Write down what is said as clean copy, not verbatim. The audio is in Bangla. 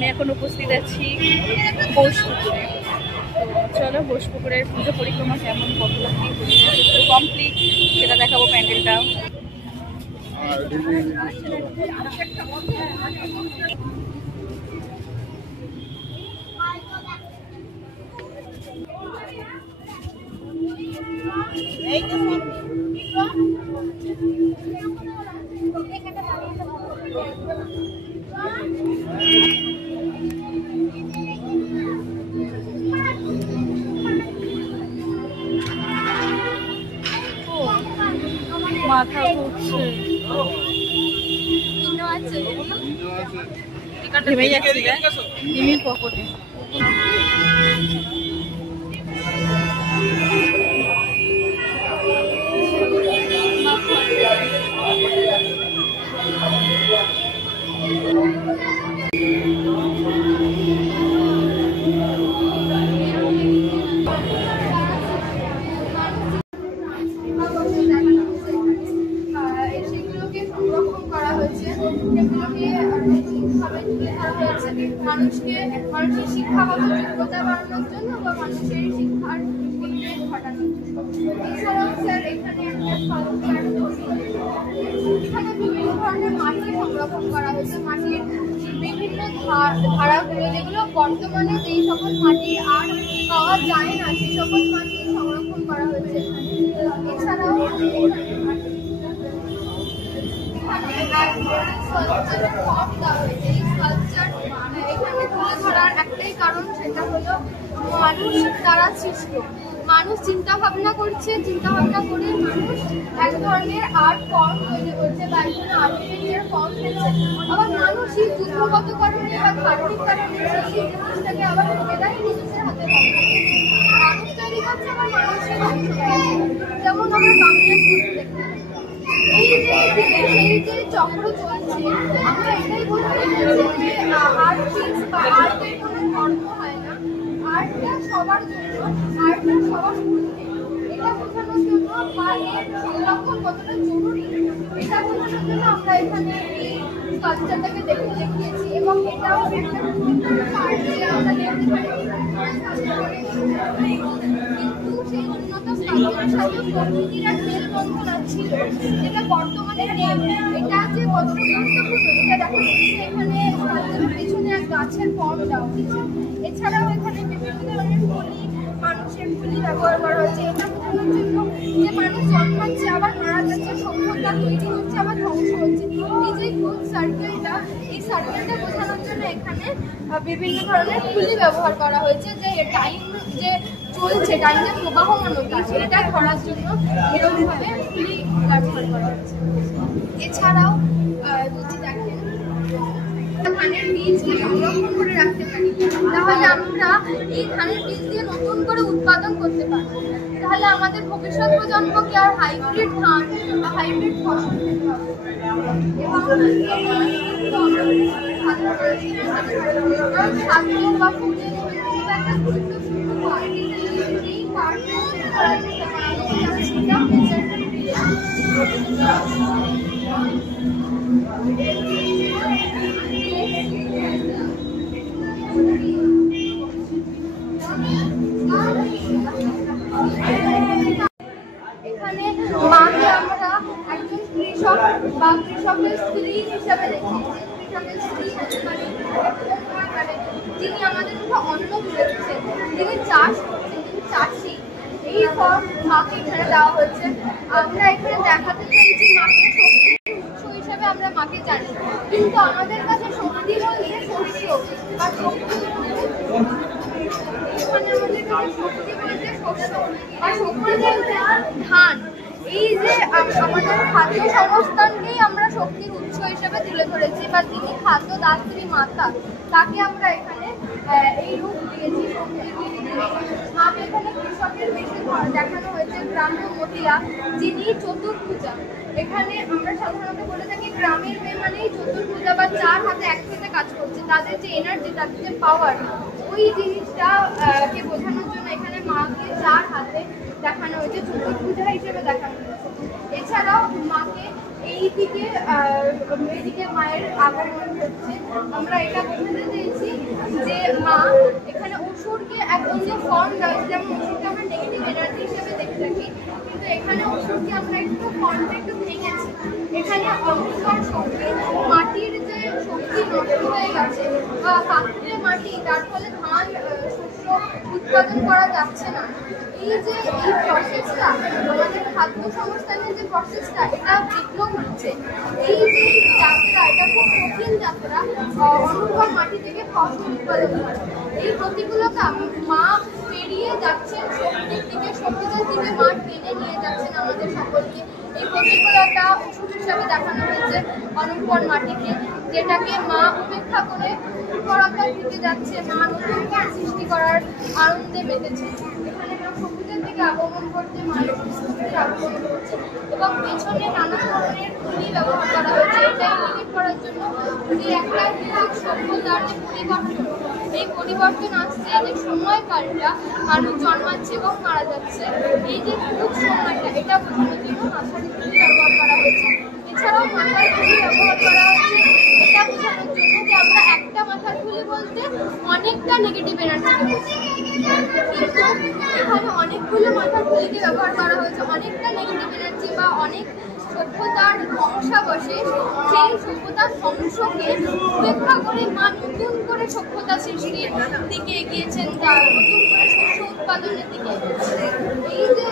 আমি এখন উপস্থিত আছি বোসপুকুরে। তো চলো বোসপুকুরের পুজো পরিক্রমা কেমন, কতটা কি কমপ্লিট সেটা দেখাবো প্যান্ডেলটা। মাথা ঘুরছে, থেমে যাচ্ছে মিমির পকেটে। মানুষের শিক্ষাগত যোগ্যতা বাড়ানোর জন্য বা মানুষের শিক্ষার ঘটানোর জন্য। এছাড়াও স্যার এখানে বিভিন্ন ধরনের মাটি সংরক্ষণ করা হয়েছে, মাটির বিভিন্ন ধারাগুলো যেগুলো বর্তমানে যেই সকল মাটি আর পাওয়া যায় না সেই সকল মাটি সংরক্ষণ করা হয়েছে। এছাড়াও এখানে তুলে ধরার একটাই কারণ, সেটা হলো মানুষ দ্বারা সৃষ্ট। মানুষ চিন্তা ভাবনা করছে, চিন্তা ভাবনা করে মানুষ এক ধরনের আর্ট ফর্ম তৈরি করছে বা এক ধরনের আর্টিফিশিয়াল ফর্ম ফেলছে। আবার মানুষই যুদ্ধগত কারণে বা ধার্মিক কারণে সেই জিনিসটাকে আবার নিজেরাই নিজেদের হাতে মানুষ তৈরি করছে, আবার মানুষের যেমন আমরা বাংলা শুনতে এই যে চক্র চলছে, আমরা এটাই বলতে চাইছি যে আর্টিস্ট বা আর্টের কোনো ধর্ম হয় না, আর্টটা সবার জন্য, আর্টটা সবার মধ্যে। এটা বোঝানোর জন্য বা এর সংরক্ষণ কতটা জরুরি এটা বোঝানোর জন্য আমরা এখানে এই কালচারটাকে দেখিয়েছি। এবং এটাও একটা আর্ট যে আমরা দেখতে পারি, কিন্তু সেই উন্নত কালচারের সাথে প্রকৃতির এক মেলবন্ধন ছিল যেটা বর্তমানে নেই। এটা যে কতটা গুরুত্বপূর্ণ এটা দেখা যাচ্ছে এখানে কালচারের পেছনে এক গাছের ফর্ম দেওয়া হয়েছে। এছাড়াও এখানে বিভিন্ন ধরনের ফুলি, মানুষের ফুলি ব্যবহার করা হয়েছে এটা বোঝানোর জন্য যে মানুষ জন্মাচ্ছে আবার মারা যাচ্ছে, সভ্যতা তৈরি হচ্ছে আবার ধ্বংস হচ্ছে। এই যে ফুল সার্কেলটা, এই সার্কেলটা বোঝানোর জন্য এখানে বিভিন্ন ধরনের ফুলি ব্যবহার করা হয়েছে, যে টাইম যে চলছে, টাইমের প্রবাহমানতা সেটা ধরার জন্য এরকমভাবে ফুলি ব্যবহার করা হয়েছে। এছাড়াও যদি দেখেন ধানের বীজকে সংরক্ষণ করে রাখতে পারি, তাহলে আমরা এই ধানের বীজ দিয়ে নতুন করে উৎপাদন করতে পারবো। তাহলে আমাদের ভবিষ্যৎ প্রজন্মকে আর হাইব্রিড ধান বা হাইব্রিড ফসল খেতে হবে। এবং খাদ্য বা ফুলের একটা গুরুত্বপূর্ণ পার্ট, এই পার্টটা করার চেষ্টা করা হচ্ছে সেটা এখানে মাকে আমরা একজন কৃষক বা কৃষকের স্ত্রী হিসাবে দেখি। কৃষকের স্ত্রী যিনি আমাদের মুখে অন্ন তুলে দিচ্ছেন, যিনি চাষ করছেন, যিনি চাষি, এই ফর্ম মাকে এখানে দেওয়া হয়েছে। আমরা এখানে দেখাতে চাইছি মাকে শক্তির উৎস হিসেবে আমরা মাকে জানি, কিন্তু আমাদের কাছে শক্তি বলতে শস্য বা শক্তি এখানে আমাদের কাছে শক্তি বলতে শস্য বা শক্তি বলতে ধান। এই যে আমাদের খাদ্য সংস্থানকেই আমরা শক্তির উৎস হিসেবে তুলে ধরেছি, বা যিনি খাদ্য দাত্রী মাতা তাকে আমরা এখানে এই রূপ দিয়েছি। মাকে এখানে কৃষকের বেশি দেখানো হয়েছে গ্রাম্য মহিলা যিনি চতুর্ভুজা। এখানে আমরা সাধারণত বলে থাকি গ্রামের মেয়ে মানেই চতুর্ভুজা বা চার হাতে একসাথে কাজ করছে, তাদের যে এনার্জি, তাদের যে পাওয়ার, ওই জিনিসটা কে বোঝানোর জন্য এখানে মাকে চার হাতে দেখানো হয়েছে, চতুর্ভুজা হিসেবে দেখানো হয়েছে। এছাড়াও মাকে এই এইদিকে এইদিকে মায়ের আগমন হচ্ছে। আমরা এটা বোঝাতে চেয়েছি যে মা এখানে অসুরকে একদম যে ফর্ম দেওয়া, যেমন অসুরকে আমরা নেগেটিভ এনার্জি হিসেবে দেখে থাকি, কিন্তু এখানে অসুরকে আমরা একটু ফর্মটা একটু ভেঙেছি। এখানে অন্ধকার শক্তি, মাটির যে শক্তি নষ্ট হয়ে গেছে বা পাত্রে মাটি, যার ফলে ধান শস্য উৎপাদন করা যাচ্ছে না। এই যে এই প্রসেসটা, আমাদের খাদ্য সংস্থানের যে প্রসেসটা, এটা বিঘ্ন ঘটছে। এই যে যাত্রা, এটা খুব কঠিন যাত্রা, অনুর্বর মাটি থেকে ফসল উৎপাদন করা। এই প্রতিকূলতা মা পেরিয়ে যাচ্ছেন শক্তির দিকে, শক্তিদের দিকে মা টেনে নিয়ে যাচ্ছেন আমাদের সকলকে। এই প্রতিকূলতা ওষুধ হিসাবে দেখানো হয়েছে অনুর্বর মাটিকে, যেটাকে মা উপেক্ষা করে উর্বরতার দিকে যাচ্ছে, মা নতুন করে সৃষ্টি করার আনন্দে মেতেছে। এখানে মা সবুজের দিকে আগমন করতে মায়ের সৃষ্টির আগমন করছে, এবং পেছনে নানা ধরনের খুলি ব্যবহার করা হয়েছে। এটাই ইঙ্গিত করার জন্য যে একটা সভ্যতার যে পরিবর্তন, এই পরিবর্তন আসছে, যে সময়কালটা মানুষ জন্মাচ্ছে এবং মারা যাচ্ছে, এই যে খুব সময়টা, এটা বোঝানোর জন্য মাথার খুলি ব্যবহার করা হয়েছে। এছাড়াও মাথার খুলি ব্যবহার করা হয়েছে এটা বোঝানোর জন্য যে আমরা একটা মাথার খুলি বলতে অনেকটা নেগেটিভ এনার্জিকে বোঝাই, কিন্তু এখানে অনেকগুলো মাথার খুলিকে ব্যবহার করা হয়েছে। অনেকটা নেগেটিভ এনার্জি বা অনেক সভ্যতার ধ্বংসাবশে, সেই সভ্যতার ধ্বংসকে উপেক্ষা করে মা নতুন করে সভ্যতা সৃষ্টির দিকে এগিয়েছেন, তার নতুন করে শস্য উৎপাদনের দিকে এগিয়েছেন। এই যে